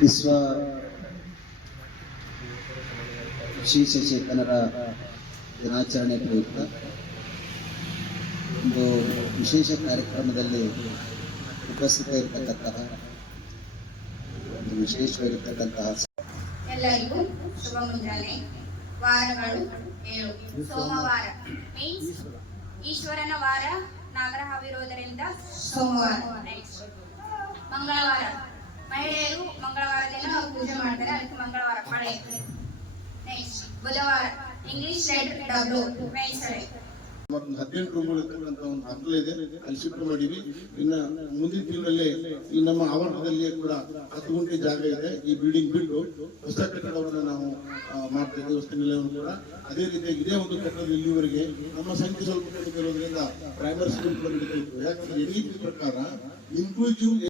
ವಿಶ್ವ ವಿಶೇಷಚೇತನರ ದಿನಾಚರಣೆ ಪ್ರಯುಕ್ತ ಒಂದು ವಿಶೇಷ ಕಾರ್ಯಕ್ರಮದಲ್ಲಿ ಉಪಸ್ಥಿತ ಇರತಕ್ಕಂತಹ ಒಂದು ವಿಶೇಷವಾಗಿರ್ತಕ್ಕಂತಹ ಎಲ್ಲರಿಗೂ ಶುಭ ಮುಂಜಾನೆ. ವಾರಗಳು 7. ಸೋಮವಾರ ಮೀನ್ಸ್ ಈಶ್ವರನ ವಾರ, ನಾಗರಹಾವಿರೋದರಿಂದ ಸೋಮವಾರ. ನೆಕ್ಸ್ಟ್ ಮಂಗಳವಾರ, ಮಹಿಳೆಯರು ಮಂಗಳವಾರ ದಿನ ಪೂಜೆ ಮಾಡ್ತಾರೆ, ಅದಕ್ಕೆ ಮಂಗಳವಾರ ಮಳೆ. ನೆಕ್ಸ್ಟ್ ಬುಧವಾರ, ಇಂಗ್ಲಿಷ್ ಲೆಟರ್ ಡಬ್ಲ್ಯೂ, ವೆನ್ಸ್ಡೇ. 18 ರೂಮ್ಗಳು ಇರ್ತಕ್ಕಂಥ ಒಂದು ಹಾಸ್ಟೆಲ್ ಇದೆ, ಅಲ್ಲಿ ಶಿಫ್ಟ್ ಮಾಡಿವಿ. ಇನ್ನ ಮುಂದಿನ ತಿಂಗಳಲ್ಲಿ ಈ ನಮ್ಮ ಆವರಣದಲ್ಲಿ ಕೂಡ 10 ಗುಂಟೆ ಜಾಗ ಇದೆ. ಈ ಬಿಲ್ಡಿಂಗ್ ಬಿಟ್ಟು ಹೊಸ ಕಟ್ಟಡವನ್ನು ನಾವು ಮಾಡ್ತಾ ಇದ್ದೀವಿ, ವಸತಿ ನಿಲಯವನ್ನು ಕೂಡ. ಅದೇ ರೀತಿಯಾಗಿ ಇದೇ ಒಂದು ಕಟ್ಟಡದ ಇಲ್ಲಿವರೆಗೆ ನಮ್ಮ ಸಂಖ್ಯೆ ಸ್ವಲ್ಪ ಕಡಿಮೆ ಇರೋದ್ರಿಂದ ಪ್ರೈಮರಿ ಸ್ಕೂಲ್ ಕೂಡ ನಡೀತಾ ಇತ್ತು. ಯಾಕಂದ್ರೆ NEP ಪ್ರಕಾರ ಇನ್ಕ್ಲೂಸಿವ್